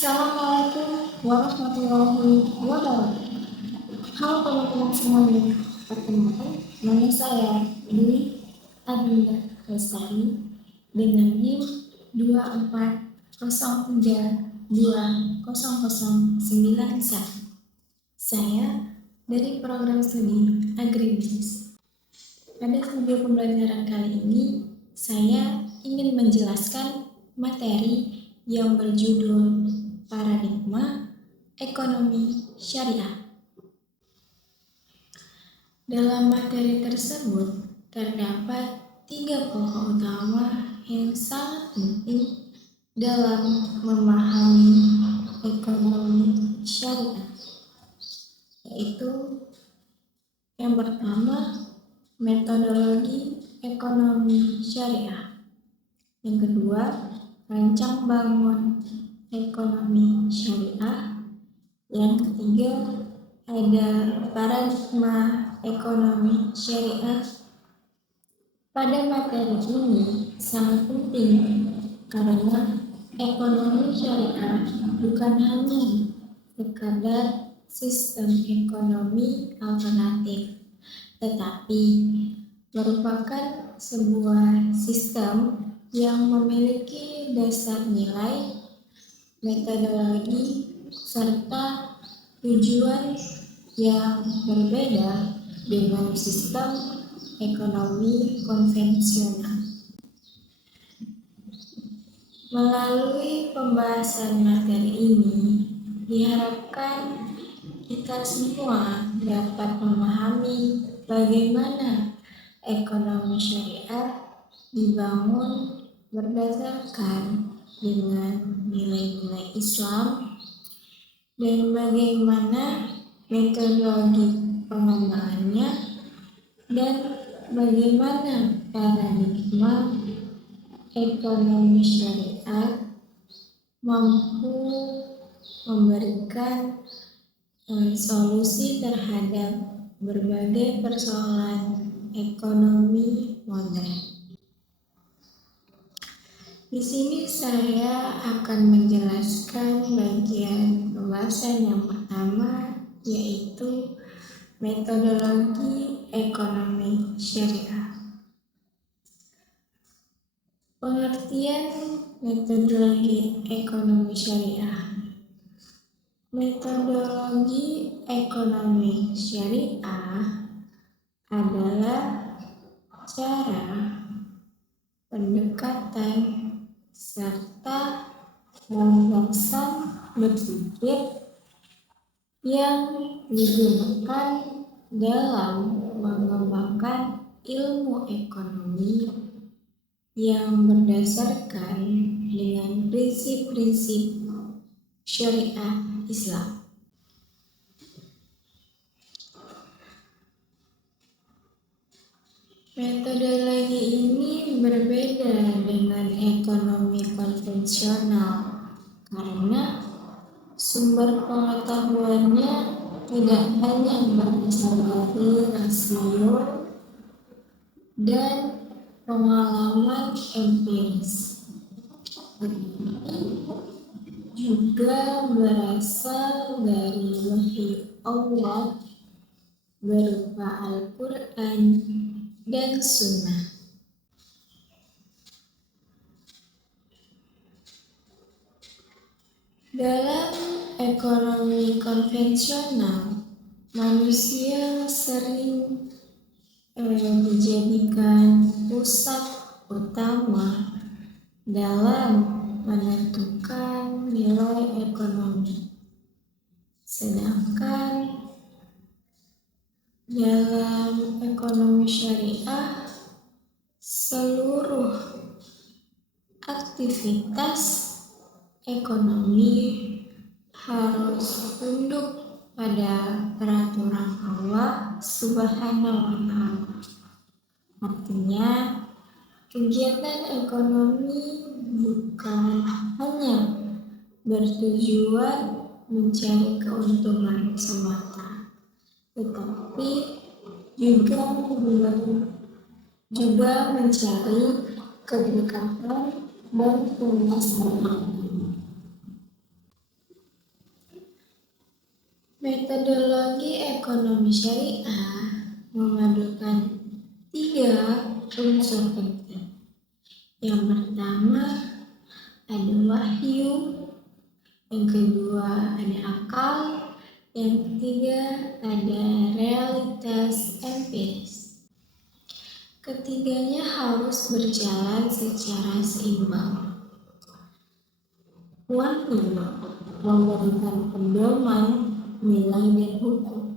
Assalamualaikum warahmatullahi wabarakatuh. Halo teman-teman semuanya, perkenalkan nama saya Dwi Adinda Lestari dengan NIM 240320091. Saya dari program studi agribisnis. Pada video pembelajaran kali ini, saya ingin menjelaskan materi yang berjudul Paradigma Ekonomi Syariah. Dalam materi tersebut terdapat 3 pokok utama yang sangat penting dalam memahami ekonomi syariah, yaitu yang pertama, metodologi ekonomi syariah. Yang kedua, rancang bangun ekonomi syariah. Yang ketiga, ada paradigma ekonomi syariah. Pada materi ini sangat penting karena ekonomi syariah bukan hanya sekadar sistem ekonomi alternatif, tetapi merupakan sebuah sistem yang memiliki dasar nilai, metodologi, serta tujuan yang berbeda dengan sistem ekonomi konvensional. Melalui pembahasan materi ini, diharapkan kita semua dapat memahami bagaimana ekonomi syariah dibangun berdasarkan dengan nilai-nilai Islam dan bagaimana metodologi pengembangannya dan bagaimana paradigma ekonomi syariah mampu memberikan solusi terhadap berbagai persoalan ekonomi modern. Di sini saya akan menjelaskan bagian pembahasan yang pertama, yaitu metodologi ekonomi syariah. Pengertian metodologi ekonomi syariah. Metodologi ekonomi syariah adalah cara, pendekatan, serta landasan berpikir yang digunakan dalam mengembangkan ilmu ekonomi yang berdasarkan dengan prinsip-prinsip syariah Islam. Metodologi ini berbeda dengan ekonomi konvensional karena sumber pengetahuannya tidak hanya berasal dari rasio dan pengalaman empiris, juga berasal dari wahyu Allah berupa Al-Quran dan Sunnah. Dalam ekonomi konvensional, manusia sering dijadikan pusat utama dalam menentukan nilai ekonomi. Sedangkan dalam ekonomi syariah, seluruh aktivitas ekonomi harus tunduk pada peraturan Allah Subhanahu wa Ta'ala. Artinya, kegiatan ekonomi bukan hanya bertujuan mencari keuntungan semata, tetapi juga mencari kedekatan dan kemaslahatan. ekonomi syariah memadukan 3 unsur penting. Yang pertama ada wahyu, yang kedua ada akal, yang ketiga ada realitas empiris. Ketiganya harus berjalan secara seimbang. Wahyu memberikan pedoman, nilai dan hukum.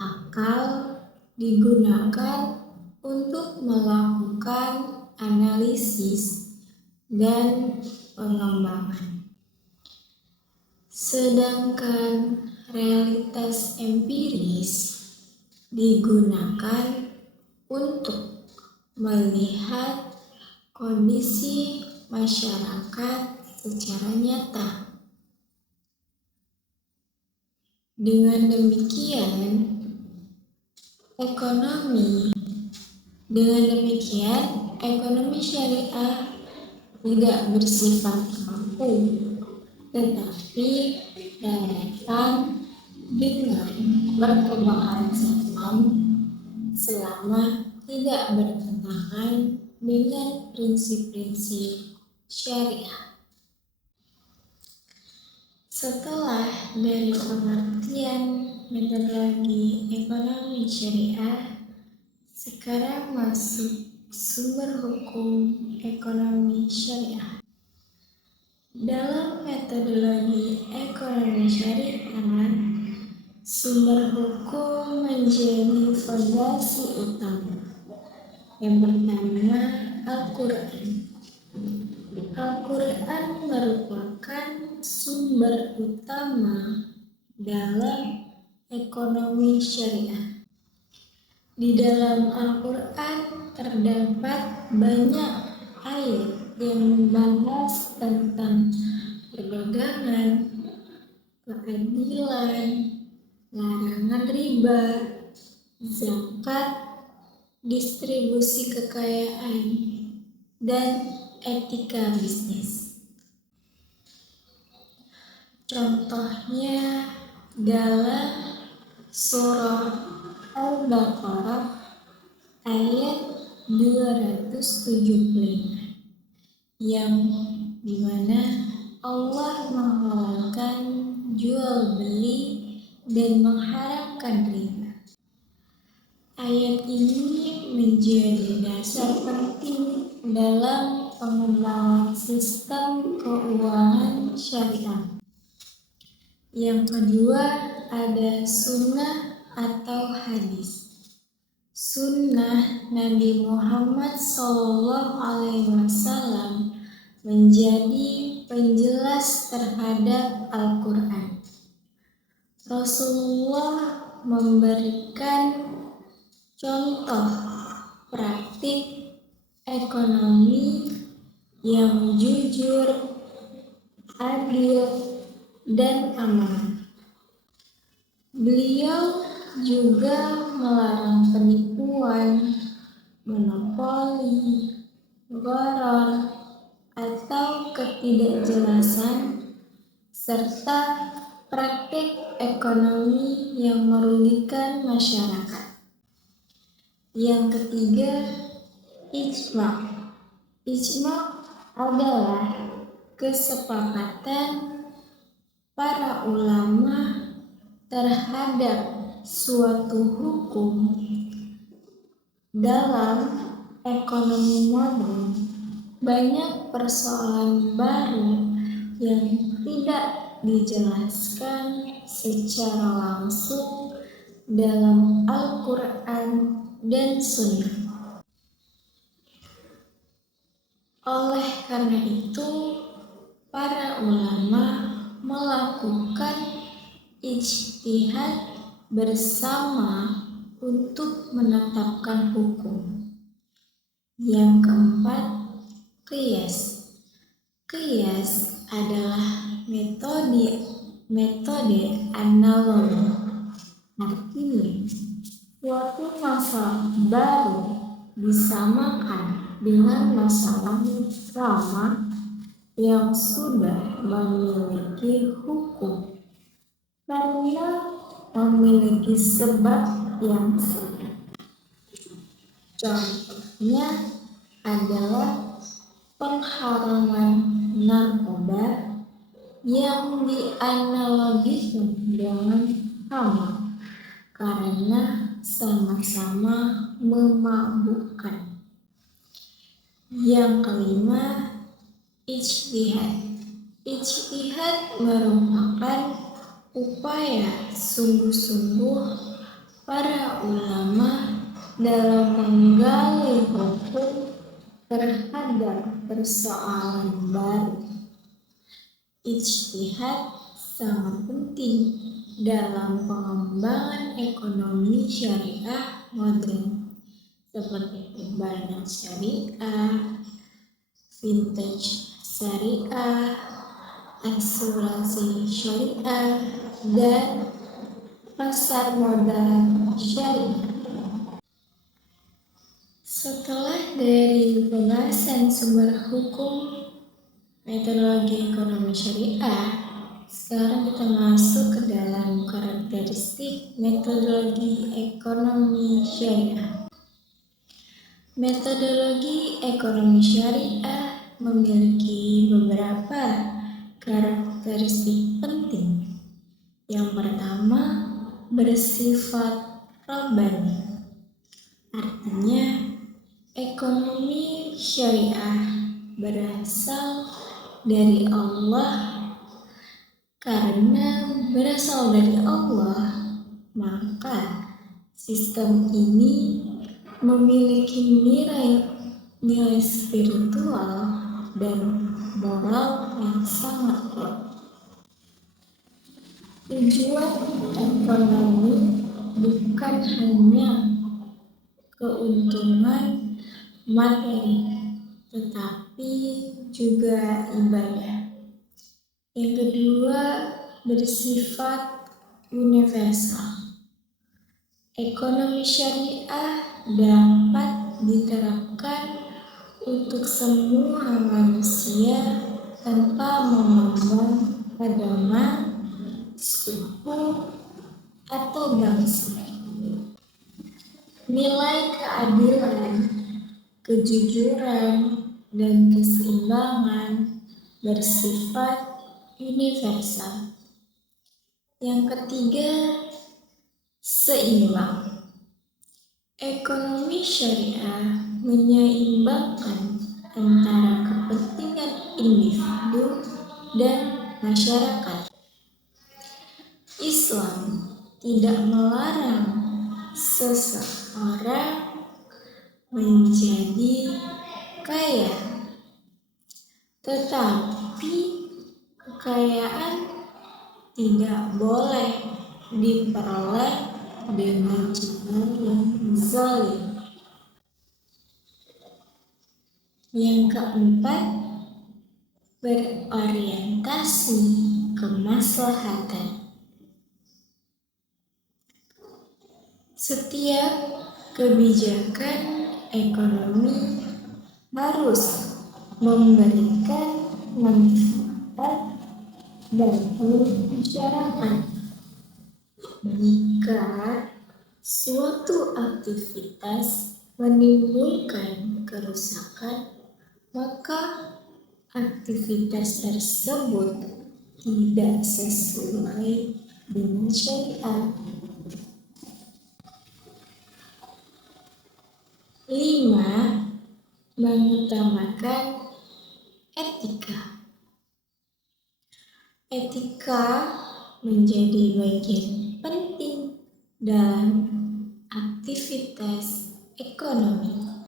Akal digunakan untuk melakukan analisis dan pengembangan. Sedangkan realitas empiris digunakan untuk melihat kondisi masyarakat secara nyata. Dengan demikian, ekonomi syariah tidak bersifat kaku, tetapi relevan dengan perkembangan zaman selama tidak bertentangan dengan prinsip-prinsip syariah. Setelah dari pengertian metodologi ekonomi syariah, sekarang masuk sumber hukum ekonomi syariah. Dalam metodologi ekonomi syariah, sumber hukum menjadi fondasi utama. Yang pertama, Al-Quran. Al-Quran merupakan sumber utama dalam ekonomi syariah. Di dalam Al-Quran terdapat banyak ayat yang membahas tentang perdagangan, keadilan, larangan riba, zakat, distribusi kekayaan, dan etika bisnis. Contohnya dalam surah Al-Baqarah ayat 275 yang dimana Allah menghalalkan jual beli dan mengharamkan riba. Ayat ini menjadi dasar penting dalam pengembangan sistem keuangan syariah. Yang kedua ada sunnah atau hadis. Sunnah Nabi Muhammad SAW menjadi penjelas terhadap Al-Quran. Rasulullah memberikan contoh praktik ekonomi yang jujur, adil, dan aman. Beliau juga melarang penipuan, monopoli, gharar, atau ketidakjelasan, serta praktik ekonomi yang merugikan masyarakat. Yang ketiga, ijma'. Ijma' adalah kesepakatan para ulama terhadap suatu hukum. Dalam ekonomi modern, banyak persoalan baru yang tidak dijelaskan secara langsung dalam Al-Quran dan Sunnah. Oleh karena itu, para ulama melakukan ijtihad bersama untuk menetapkan hukum. Yang keempat, qiyas. Qiyas adalah metode analogi. Artinya, suatu masalah baru disamakan dengan masalah lama yang sudah memiliki hukum. Karena memiliki sebab yang sama. Contohnya adalah pengharaman narkoba yang dianalogikan dengan hama karena sama-sama memabukkan. Yang kelima, ijtihad. Ijtihad merupakan upaya sungguh-sungguh para ulama dalam menggali hukum terhadap persoalan baru. Ijtihad sangat penting dalam pengembangan ekonomi syariah modern seperti perbankan syariah, vintage syariah, asuransi syariah, dan pasar modal syariah. Setelah dari pembahasan sumber hukum metodologi ekonomi syariah, sekarang kita masuk ke dalam karakteristik metodologi ekonomi syariah. Metodologi ekonomi syariah memiliki beberapa karakteristik penting. Yang pertama, bersifat rabbani. Artinya, ekonomi syariah berasal dari Allah. Karena berasal dari Allah, maka sistem ini memiliki nilai spiritual dan moral yang sangat kuat. Tujuan ekonomi bukan hanya keuntungan materi, tetapi juga ibadah. Yang kedua, bersifat universal. Ekonomi syariah dapat diterapkan untuk semua manusia tanpa memandang agama, suku, atau bangsa. Nilai keadilan, kejujuran, dan keseimbangan bersifat universal. Yang ketiga, seimbang. Ekonomi syariah menyeimbangkan antara kepentingan individu dan masyarakat. Islam tidak melarang seseorang menjadi kaya, tetapi kekayaan tidak boleh diperoleh dengan cara yang zalim. Yang keempat, berorientasi kemaslahatan. Setiap kebijakan ekonomi harus memberikan manfaat bagi masyarakat. Jika suatu aktivitas menimbulkan kerusakan, maka aktivitas tersebut tidak sesuai dengan syariat. 5. Mengutamakan etika. Etika menjadi bagian penting dalam aktivitas ekonomi.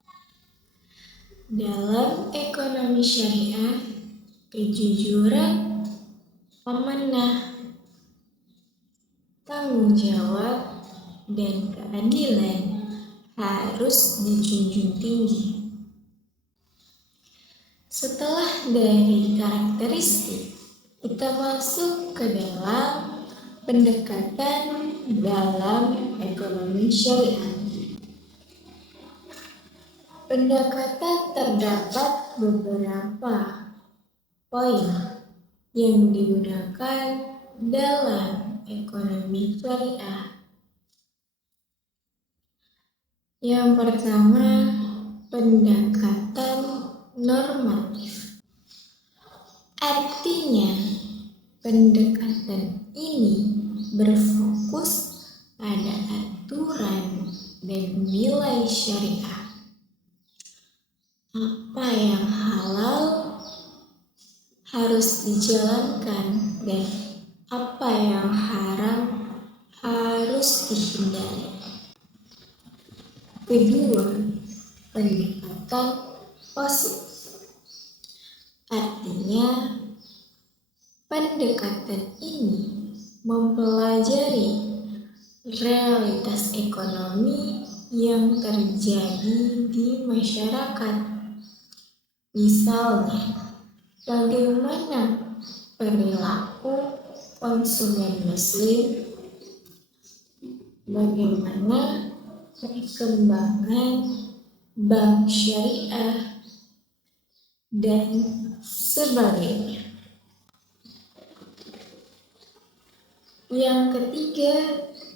Dalam ekonomi syariah, kejujuran, amanah, tanggung jawab, dan keadilan harus dijunjung tinggi. Setelah dari karakteristik, kita masuk ke dalam pendekatan dalam ekonomi syariah. Pendekatan terdapat beberapa poin yang digunakan dalam ekonomi syariah. Yang pertama, pendekatan normatif. Artinya, pendekatan ini berfokus pada aturan dan nilai syariah. Apa yang halal harus dijalankan dan apa yang haram harus dihindari. Kedua, pendekatan positif. Artinya, pendekatan ini mempelajari realitas ekonomi yang terjadi di masyarakat. Misalnya, bagaimana perilaku konsumen muslim, bagaimana perkembangan bank syariah, dan sebagainya. Yang ketiga,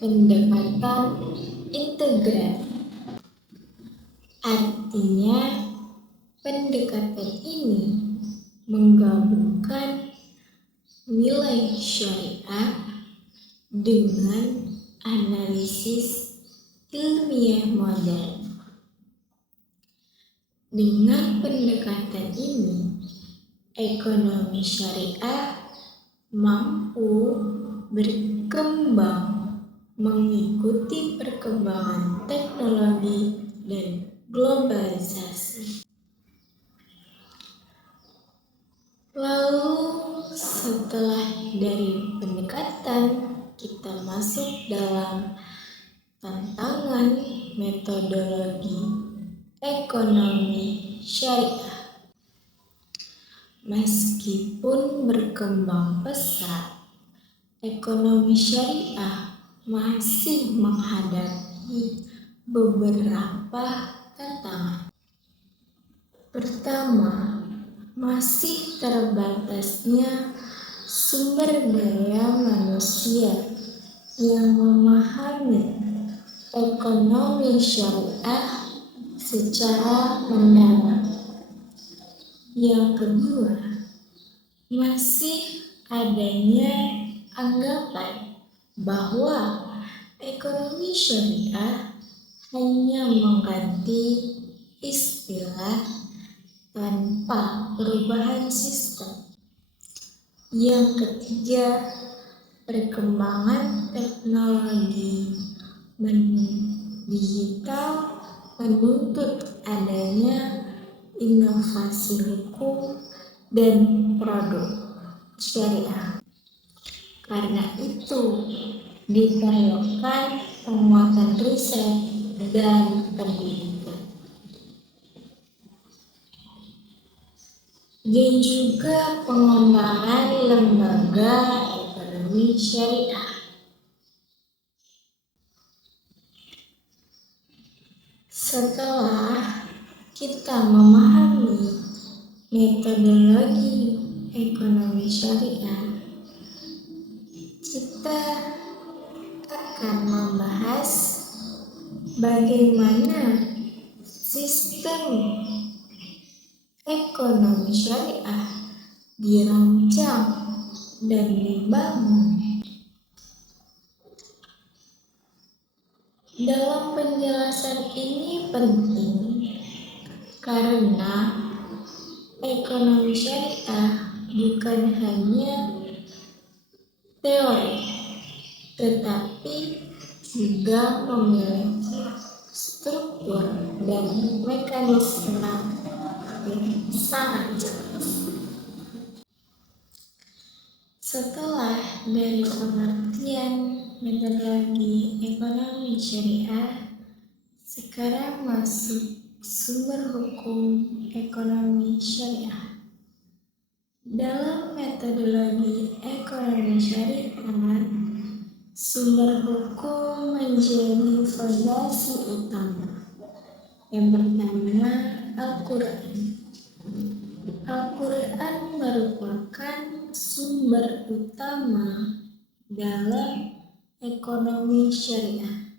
pendekatan integral. Artinya, pendekatan ini menggabungkan nilai syariah dengan analisis ilmiah modern. Dengan pendekatan ini, ekonomi syariah mampu berkembang mengikuti perkembangan teknologi dan globalisasi. Lalu setelah dari pendekatan, kita masuk dalam tantangan metodologi ekonomi syariah. Meskipun berkembang pesat, ekonomi syariah masih menghadapi beberapa tantangan. Pertama, masih terbatasnya sumber daya manusia yang memahami ekonomi syariah secara mendalam. Yang kedua, masih adanya anggapan bahwa ekonomi syariah hanya mengganti istilah tanpa perubahan sistem. Yang ketiga, perkembangan teknologi digital menuntut adanya inovasi hukum dan produk syariah. Karena itu, diperlukan penguatan riset dan pendidikan. Dan juga pengembangan lembaga ekonomi syariah. Setelah kita memahami metodologi ekonomi syariah, kita akan membahas bagaimana sistem ekonomi syariah dirancang dan dibangun. Dalam penjelasan ini penting karena ekonomi syariah bukan hanya teori, tetapi juga memiliki struktur dan mekanisme yang sangat jelas. Setelah dari pengertian metodologi ekonomi syariah, sekarang masuk sumber hukum ekonomi syariah. Dalam metodologi ekonomi syariah, sumber hukum menjadi fondasi utama. Yang pertama, Al-Quran. Al-Quran merupakan sumber utama dalam ekonomi syariah.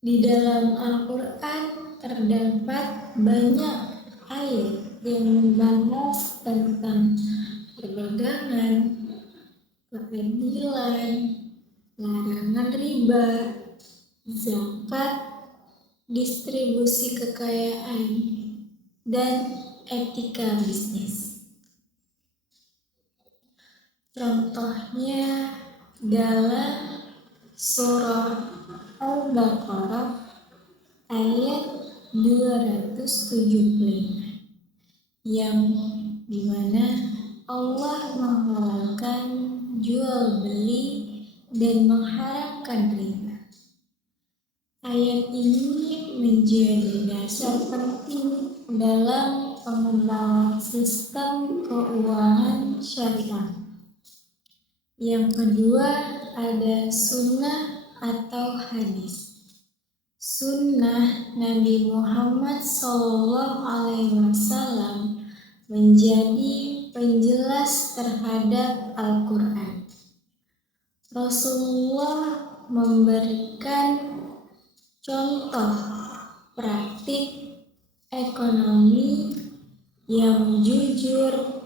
Di dalam Al-Quran terdapat banyak ayat yang membahas tentang perdagangan, keadilan, larangan riba, zakat, distribusi kekayaan, dan etika bisnis. Contohnya dalam surah Al-Baqarah ayat 275 yang dimana Allah menghalalkan jual beli dan mengharamkan riba. Ayat ini menjadi dasar penting dalam pengembangan sistem keuangan syariah. Yang kedua ada sunnah atau hadis. Sunnah Nabi Muhammad SAW menjadi penjelas terhadap Al-Quran. Rasulullah memberikan contoh praktik ekonomi yang jujur,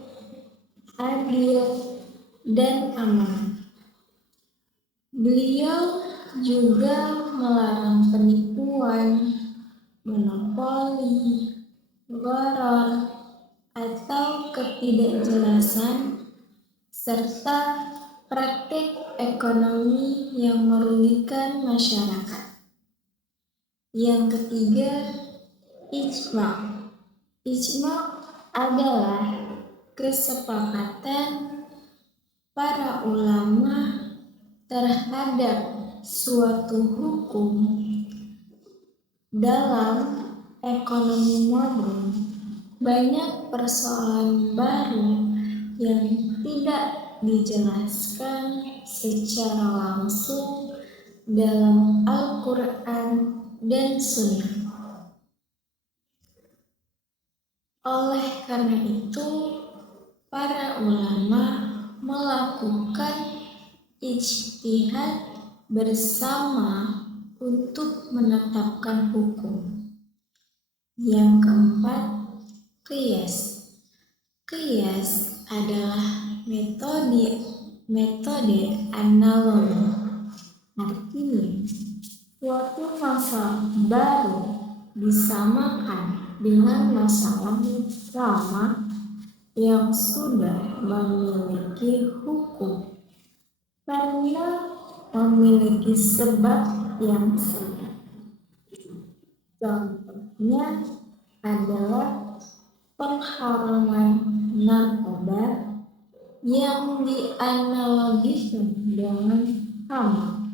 adil, dan aman. Beliau juga melarang penipuan, monopoli, gharar, atau ketidakjelasan, serta praktik ekonomi yang merugikan masyarakat. Yang ketiga, ijma'. Ijma' adalah kesepakatan para ulama terhadap suatu hukum dalam ekonomi modern. Banyak persoalan baru yang tidak dijelaskan secara langsung dalam Al-Quran dan Sunnah. Oleh karena itu, para ulama melakukan ijtihad bersama untuk menetapkan hukum. Yang keempat, qiyas. Qiyas adalah metode analogi. Artinya, suatu masalah baru disamakan dengan masalah lama yang sudah memiliki hukum karena memiliki sebab yang sama. Contohnya adalah pengharaman narkoba yang dianalogikan dengan khamr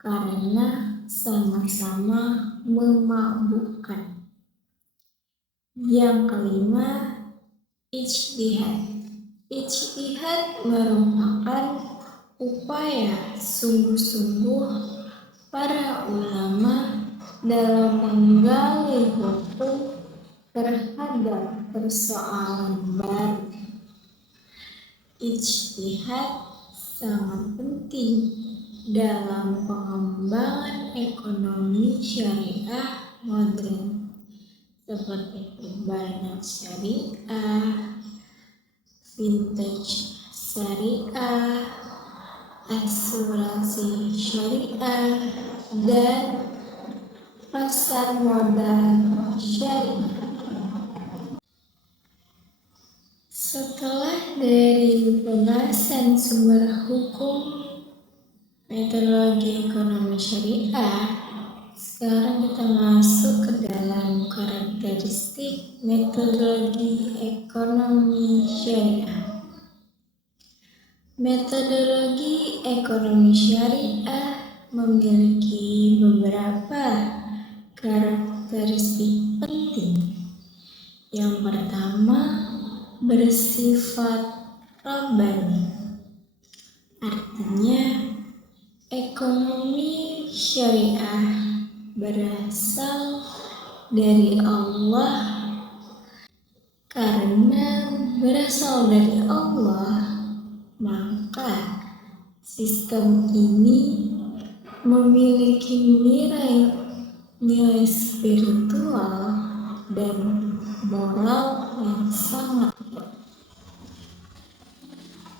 karena sama-sama memabukkan. Yang kelima, ijtihad. Ijtihad merupakan upaya sungguh-sungguh para ulama dalam menggali hukum terhadap persoalan baru. Ijtihad sangat penting dalam pengembangan ekonomi syariah modern seperti perbankan syariah, vintage syariah, asuransi syariah, dan pasar modal syariah. Setelah dari pembahasan sumber hukum metodologi ekonomi syariah, sekarang kita masuk ke dalam karakteristik metodologi ekonomi syariah. Metodologi ekonomi syariah memiliki beberapa karakteristik penting. Yang pertama, bersifat rabbani. Artinya, ekonomi syariah berasal dari Allah. Karena berasal dari Allah, maka Sistem ini memiliki nilai spiritual dan moral yang sangat kuat.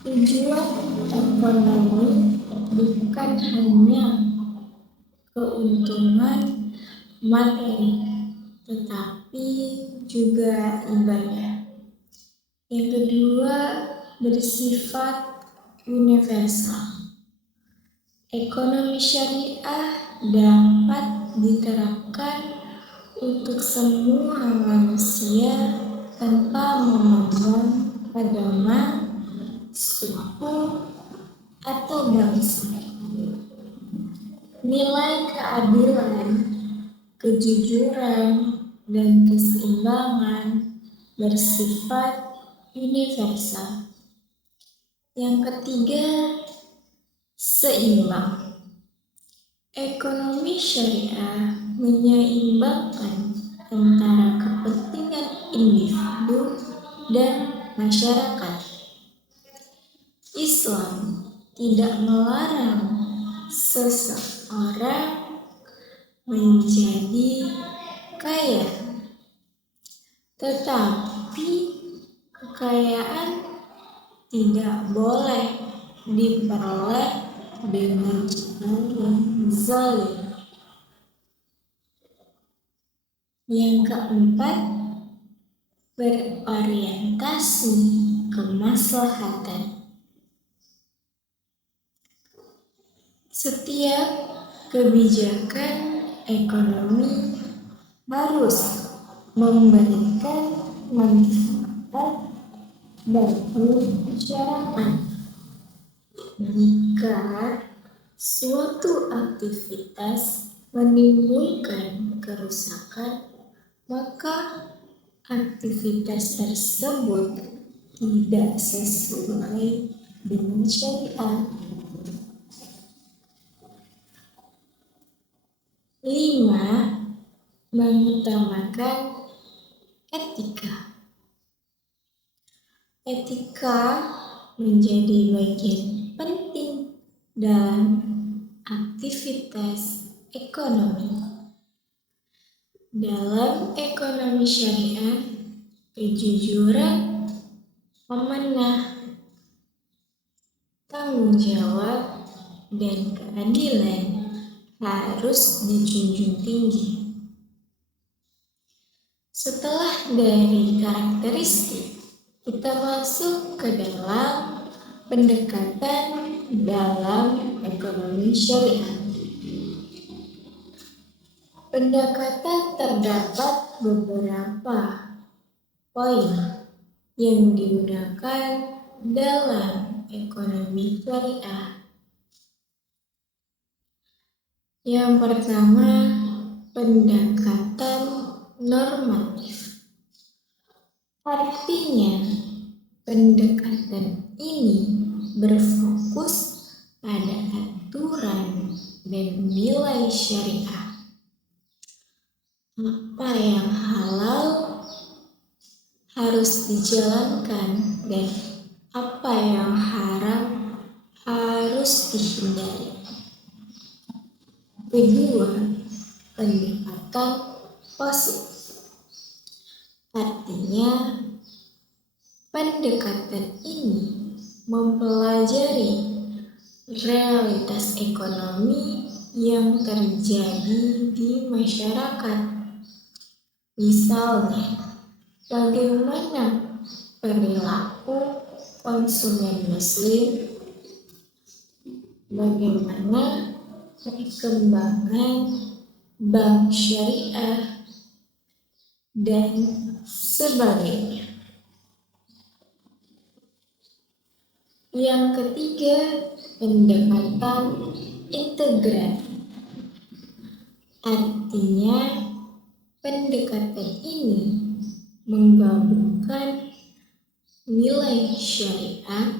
Tujuan ekonomi bukan hanya keuntungan materi, tetapi juga ibadah. Yang kedua, bersifat universal. Ekonomi syariah dapat diterapkan untuk semua manusia tanpa memandang agama, suku, atau bangsa. Nilai keadilan, kejujuran, dan keseimbangan bersifat universal. Yang ketiga, seimbang. Ekonomi syariah menyeimbangkan antara kepentingan individu dan masyarakat. Islam tidak melarang seseorang menjadi kaya, tetapi kekayaan tidak boleh diperoleh dengan cara yang zalim. Yang keempat, berorientasi kemaslahatan. Setiap kebijakan ekonomi harus memberikan manfaat bagi masyarakat. Jika suatu aktivitas menimbulkan kerusakan, maka aktivitas tersebut tidak sesuai dengan syariat. 5. Mengutamakan etika. Etika menjadi bagian penting dalam aktivitas ekonomi. Dalam ekonomi syariah, kejujuran, amanah, tanggung jawab, dan keadilan harus dijunjung tinggi. Setelah dari karakteristik, kita masuk ke dalam pendekatan dalam ekonomi syariah. Pendekatan terdapat beberapa poin yang digunakan dalam ekonomi syariah. Yang pertama, pendekatan normatif. Artinya, pendekatan ini berfokus pada aturan dan nilai syariah. Apa yang halal harus dijalankan dan apa yang haram harus dihindari. Kedua, pendekatan positif. Artinya, pendekatan ini mempelajari realitas ekonomi yang terjadi di masyarakat. Misalnya, bagaimana perilaku konsumen muslim, bagaimana perkembangan bank syariah, dan sebagainya. Yang ketiga, pendekatan integral. Artinya, pendekatan ini menggabungkan nilai syariah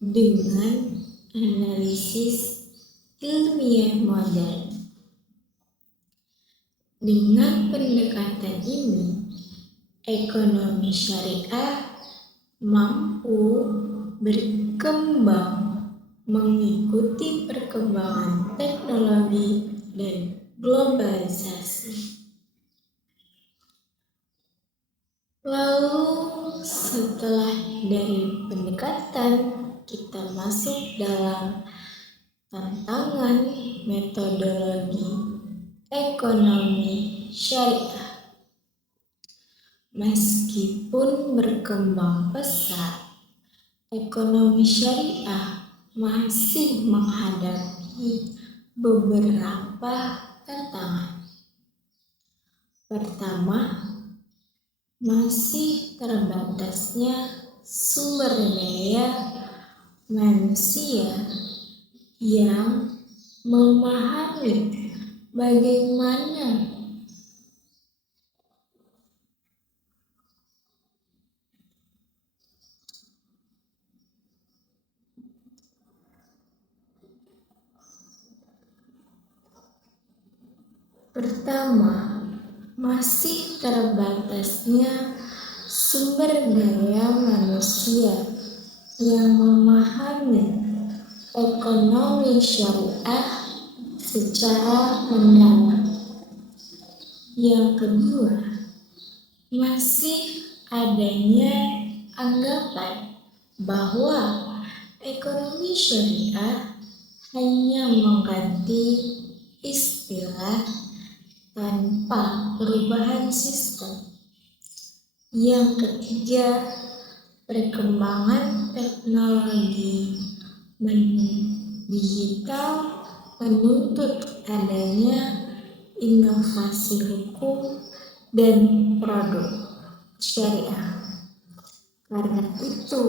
dengan analisis ilmiah modern. Dengan pendekatan ini, ekonomi syariah mampu berkembang mengikuti perkembangan teknologi dan globalisasi. Lalu setelah dari pendekatan, kita masuk dalam tantangan metodologi ekonomi syariah. Meskipun berkembang pesat, ekonomi syariah masih menghadapi beberapa tantangan. Pertama, masih terbatasnya sumber daya manusia yang memahami bagaimana pertama, masih terbatasnya sumber daya manusia yang memahami ekonomi syariah secara mendalam. Yang kedua, masih adanya anggapan bahwa ekonomi syariah hanya mengganti istilah tanpa perubahan sistem. Yang ketiga, perkembangan teknologi digital menuntut adanya inovasi hukum dan produk syariah. Karena itu,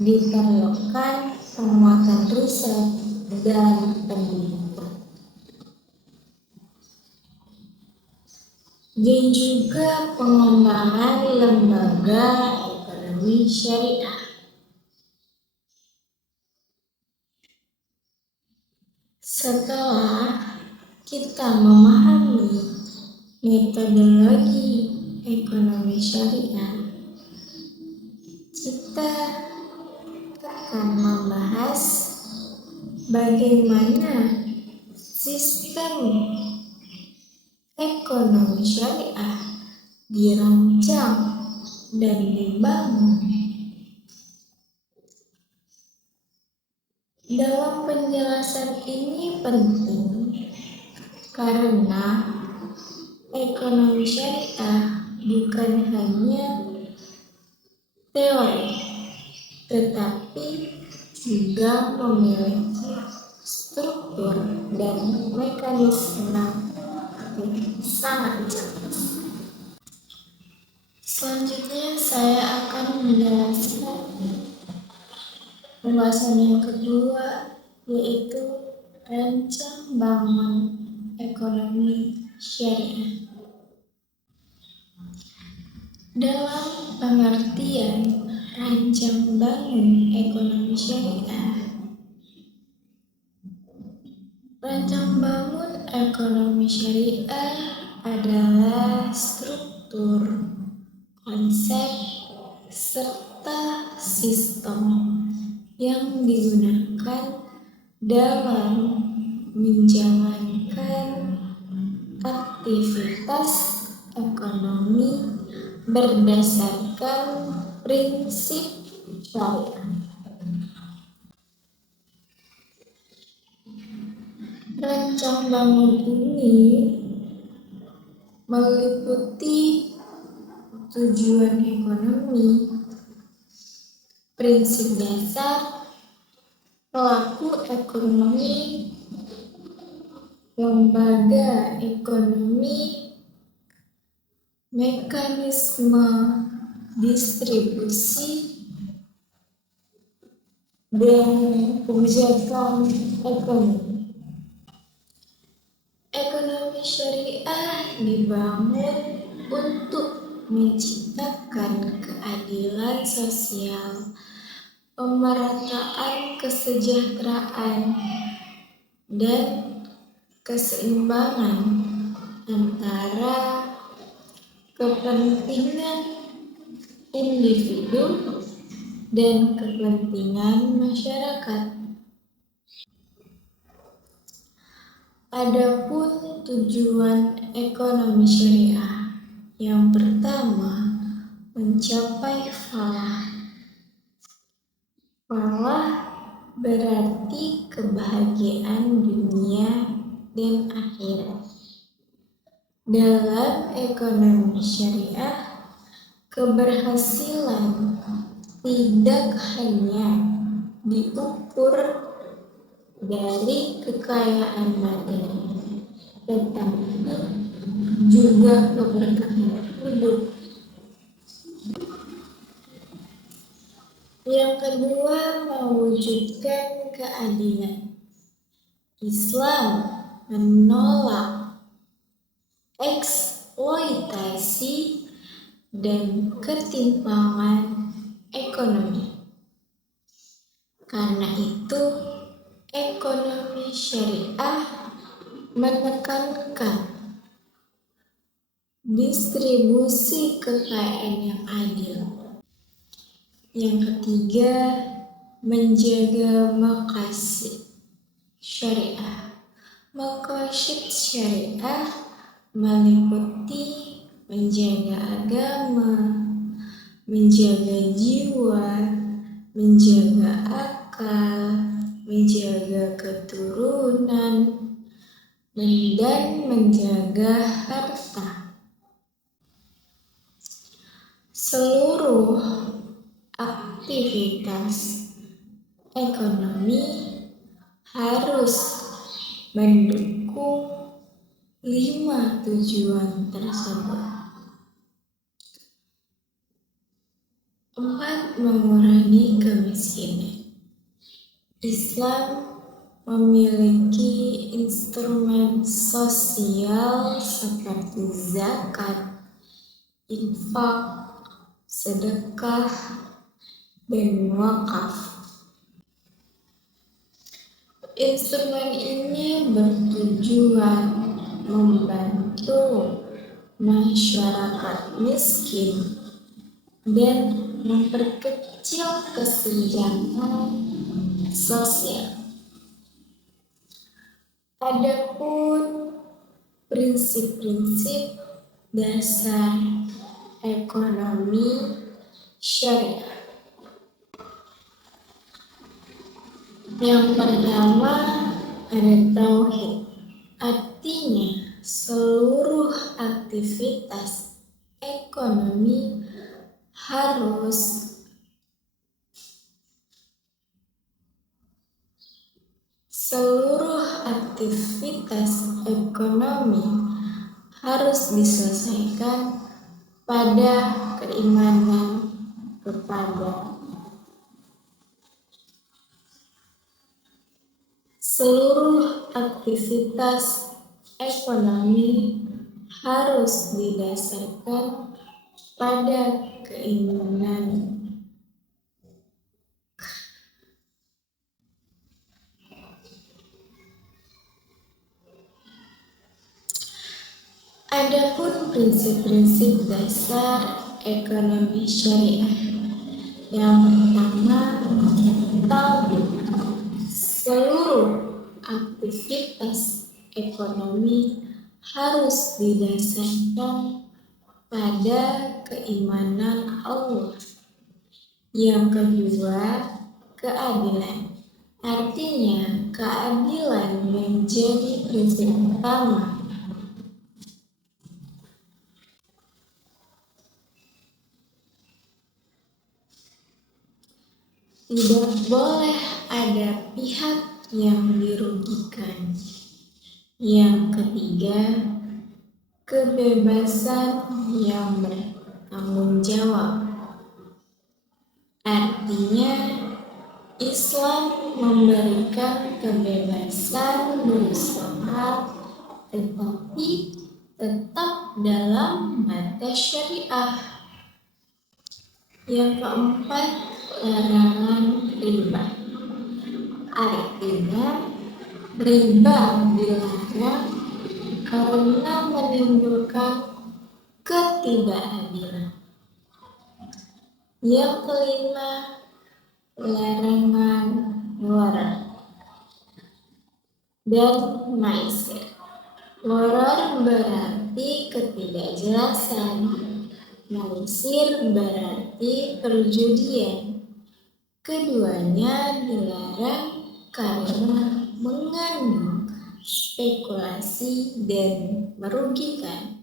diperlukan penguatan riset dan pendidikan. Dan juga pengembangan lembaga ekonomi syariah. Setelah kita memahami metodologi ekonomi syariah, kita akan membahas bagaimana sistem ekonomi syariah dirancang dan dibangun. Dalam penjelasan ini penting karena ekonomi syariah bukan hanya teori, tetapi juga memiliki struktur dan mekanisme yang sangat jelas. Selanjutnya saya akan menjelaskan pembahasan yang kedua, yaitu rancang bangun ekonomi syariah. Dalam pengertian rancang bangun ekonomi syariah, rancang bangun ekonomi syariah adalah struktur, konsep, serta sistem yang digunakan dalam menjalankan aktivitas ekonomi berdasarkan prinsip syariah. Rancang bangun ini meliputi tujuan ekonomi, prinsip dasar, pelaku ekonomi, lembaga ekonomi, mekanisme distribusi, dan kebijakan ekonomi. Ekonomi syariah dibangun untuk menciptakan keadilan sosial, pemerataan kesejahteraan, dan keseimbangan antara kepentingan individu dan kepentingan masyarakat. Adapun tujuan ekonomi syariah yang pertama, mencapai falah. Falah berarti kebahagiaan dunia dan akhirat. Dalam ekonomi syariah, keberhasilan tidak hanya diukur dari kekayaan materi, tetapi juga keberkahan hidup. Yang kedua, mewujudkan keadilan. Islam menolak eksploitasi dan ketimpangan ekonomi. Karena itu, ekonomi syariah menekankan distribusi kekayaan yang adil. Yang ketiga, menjaga maqasid syariah. Maqasid syariah meliputi menjaga agama, menjaga jiwa, menjaga akal, menjaga keturunan, dan menjaga harta. Seluruh aktivitas ekonomi harus mendukung 5 tujuan tersebut. 4. Mengurangi kemiskinan. Islam memiliki instrumen sosial seperti zakat, infak, sedekah, dan wakaf. Instrumen ini bertujuan membantu masyarakat miskin dan memperkecil kesenjangan sosial. Adapun prinsip-prinsip dasar ekonomi syariah. Yang pertama ada tauhid. Artinya seluruh aktivitas ekonomi harus diselesaikan pada keimanan kepada seluruh aktivitas ekonomi harus didasarkan pada keimanan. Adapun prinsip-prinsip dasar ekonomi syariah. Yang pertama, seluruh aktivitas ekonomi harus didasarkan pada keimanan Allah. Yang kedua, keadilan. Artinya, keadilan menjadi prinsip utama. Tidak boleh ada pihak yang dirugikan. Yang ketiga, kebebasan yang bertanggung jawab. Artinya, Islam memberikan kebebasan berusaha, tetapi tetap dalam batas syariah. Yang keempat, larangan riba. Artinya, riba dilarang karena menimbulkan ketidakadilan. Yang kelima, larangan warak. dan maisir. Gharar berarti ketidakjelasan, maisir berarti perjudian. Keduanya dilarang karena mengandung spekulasi dan merugikan.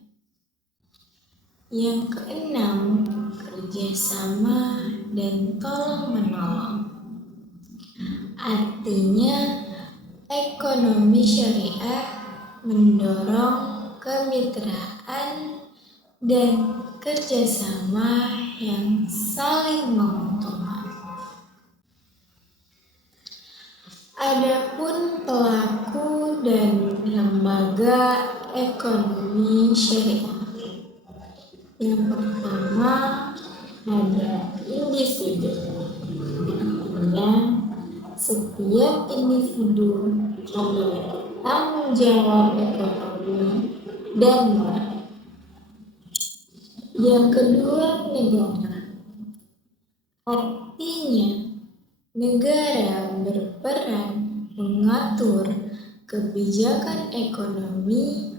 Yang keenam, kerjasama dan tolong-menolong. Artinya, ekonomi syariah mendorong kemitraan dan kerjasama yang saling menguntungkan. Adapun pelaku dan lembaga ekonomi syariah. Yang pertama ada individu. Artinya, setiap individu memiliki tanggung jawab ekonomi dan moral. Yang kedua, negara. Artinya, negara berperan mengatur kebijakan ekonomi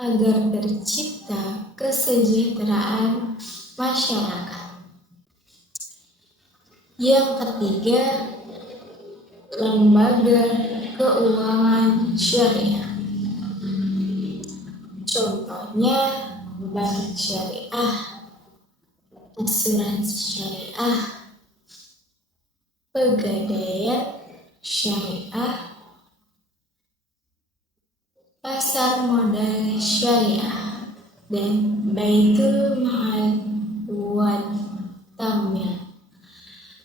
agar tercipta kesejahteraan masyarakat. Yang ketiga, lembaga keuangan syariah. Contohnya, bank syariah, asuransi syariah, pegadaian syariah, pasar modal syariah, dan baitul mal wa tamil.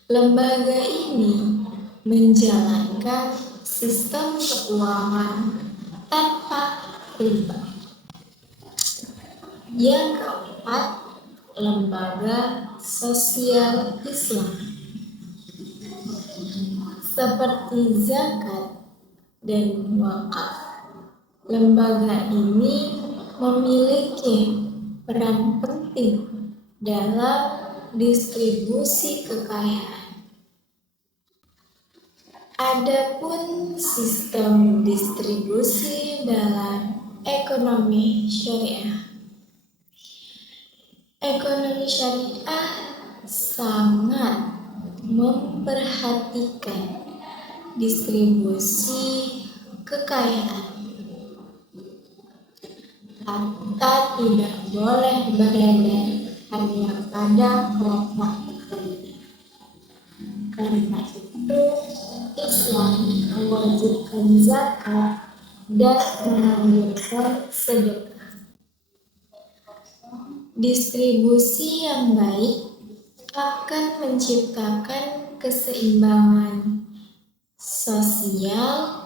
Lembaga ini menjalankan sistem keuangan tanpa riba. Yang keempat, lembaga sosial Islam seperti zakat dan wakaf. Lembaga ini memiliki peran penting dalam distribusi kekayaan. Adapun sistem distribusi dalam ekonomi syariah. Ekonomi syariah sangat memperhatikan distribusi kekayaan. Harta tidak boleh berada hanya pada kelompok tertentu. Karena itu, Islam mewajibkan zakat dan menganjurkan sedekah. Distribusi yang baik akan menciptakan keseimbangan sosial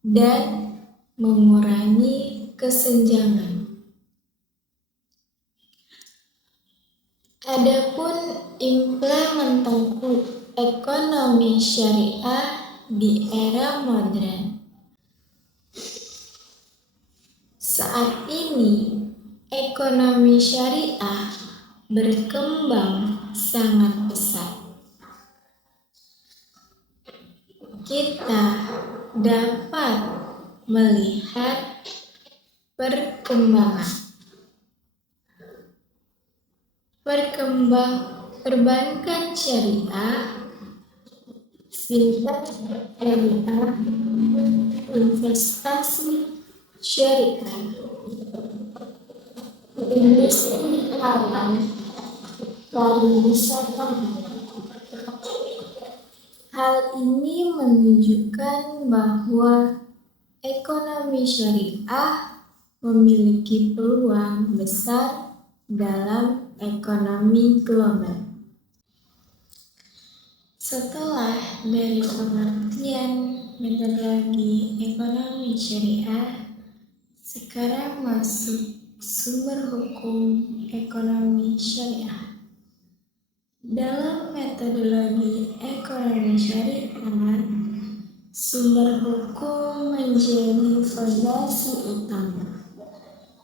dan mengurangi kesenjangan. Adapun implementasi ekonomi syariah di era modern. Saat ini, ekonomi syariah berkembang sangat pesat. Kita dapat melihat perbankan syariah, fintech syariah, investasi syariah, industri halal, pariwisata. Hal ini menunjukkan bahwa ekonomi syariah memiliki peluang besar dalam ekonomi global. Setelah dari pengertian metodologi ekonomi syariah, sekarang masuk sumber hukum ekonomi syariah. Dalam metodologi ekonomi syariah, sumber hukum menjadi fondasi utama.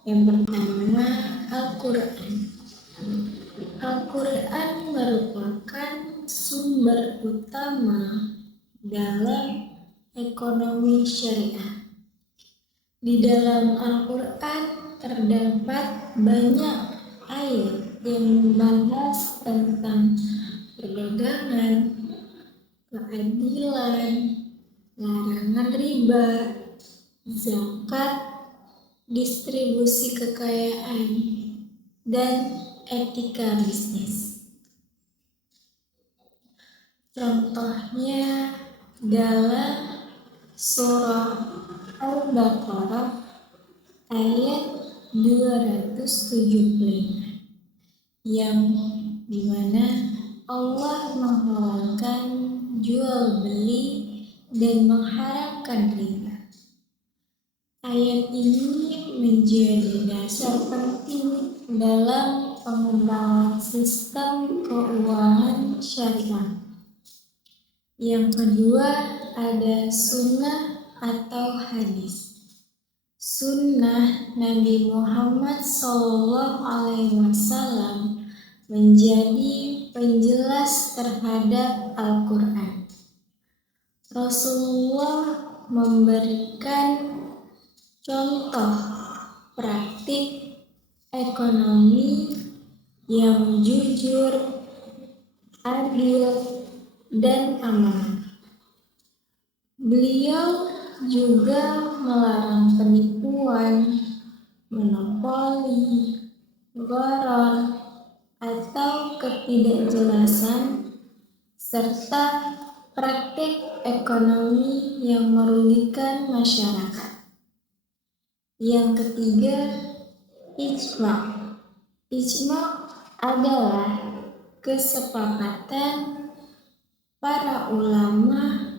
Yang pertama, Al-Quran. Al-Quran merupakan sumber utama dalam ekonomi syariah. Di dalam Al-Quran terdapat banyak ayat yang membahas tentang perdagangan, keadilan, larangan riba, zakat, distribusi kekayaan, dan etika bisnis. Contohnya dalam surah Al-Baqarah ayat 275 yang dimana Allah menghalalkan jual beli dan mengharamkan riba. Ayat ini menjadi dasar penting dalam pengembangan sistem keuangan syariah. Yang kedua ada sunnah atau hadis. Sunnah Nabi Muhammad SAW menjadi penjelas terhadap Al-Quran. Rasulullah memberikan contoh praktik ekonomi yang jujur, adil, dan aman. Beliau juga melarang penipuan, monopoli, gharar, atau ketidakjelasan, serta praktik ekonomi yang merugikan masyarakat. Yang ketiga, ijma'. Ijma' adalah kesepakatan para ulama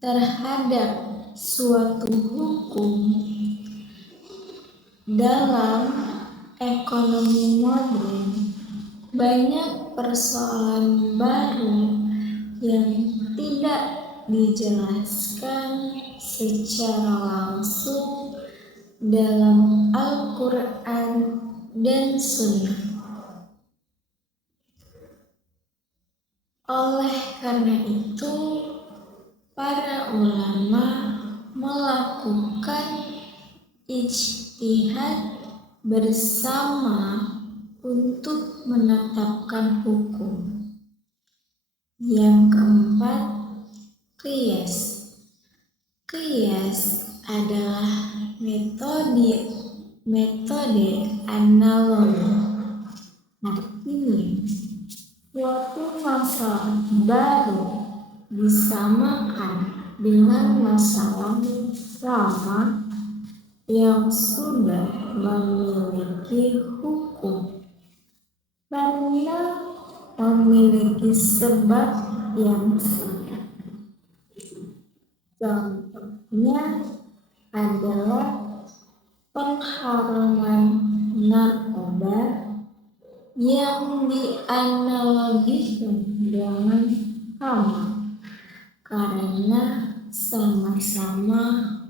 terhadap suatu hukum. Dalam ekonomi modern, banyak persoalan baru yang tidak dijelaskan secara langsung dalam Al-Quran dan Sunnah. Oleh karena itu, para ulama melakukan ijtihad bersama untuk menetapkan hukum. Yang keempat, qiyas. Qiyas adalah metode analogi. Artinya, suatu masalah baru disamakan dengan masalah lama yang sudah memiliki hukum karena memiliki sebab yang sama. Contohnya adalah pengharaman narkoba yang dianalogikan dengan hama karena sama-sama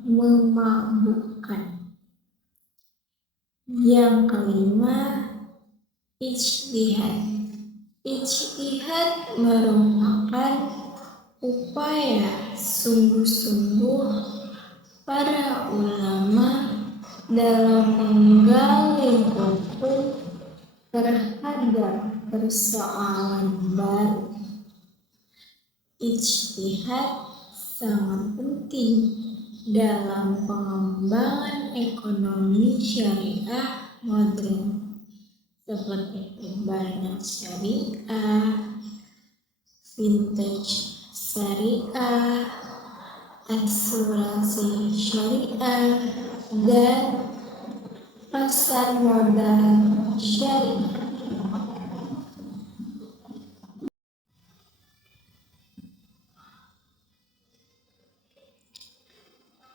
memabukkan. Yang kelima, ijtihad. Ijtihad merupakan upaya sungguh-sungguh para ulama dalam menggali hukum terhadap persoalan baru. Ijtihad sangat penting dalam pengembangan ekonomi syariah modern seperti perbankan syariah, vintage syariah, asuransi syariah, dan pasar modal syariah.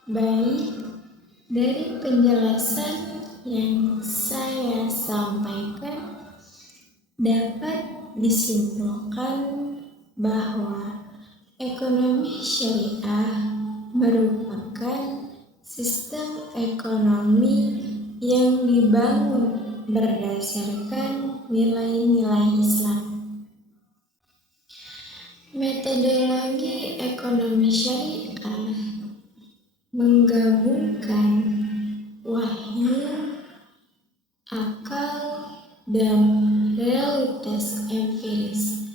Baik, dari penjelasan yang saya sampaikan dapat disimpulkan bahwa ekonomi syariah merupakan sistem ekonomi yang dibangun berdasarkan nilai-nilai Islam. Metodologi ekonomi syariah menggabungkan dan realitas empiris.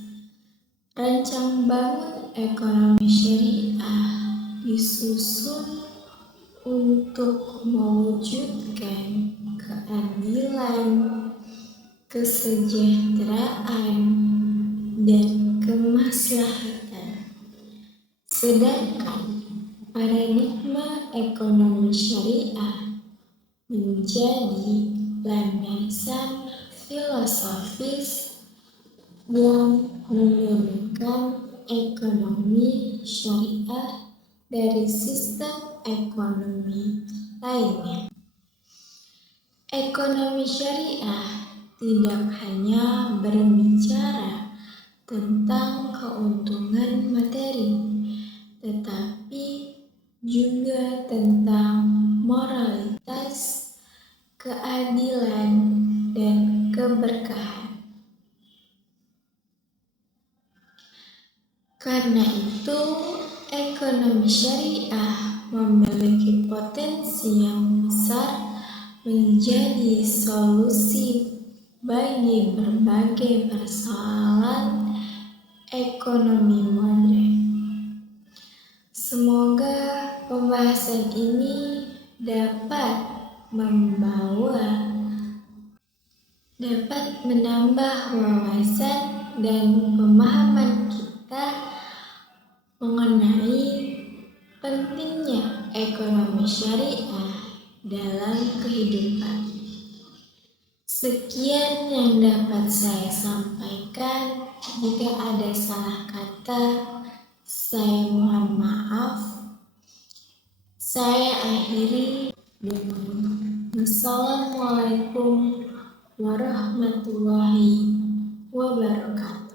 Rancang bangun ekonomi syariah disusun untuk mewujudkan keadilan, kesejahteraan, dan kemaslahatan. Sedangkan paradigma ekonomi syariah menjadi landasan filosofis yang membedakan ekonomi syariah dari sistem ekonomi lainnya. Ekonomi syariah tidak hanya berbicara tentang keuntungan materi, tetapi juga tentang moralitas, keadilan, dan keberkahan. Karena itu, ekonomi syariah memiliki potensi yang besar menjadi solusi bagi berbagai persoalan ekonomi modern. Semoga pembahasan ini dapat menambah wawasan dan pemahaman kita mengenai pentingnya ekonomi syariah dalam kehidupan. Sekian yang dapat saya sampaikan. Jika ada salah kata, saya mohon maaf. Saya akhiri dengan Wassalamualaikum warahmatullahi wabarakatuh.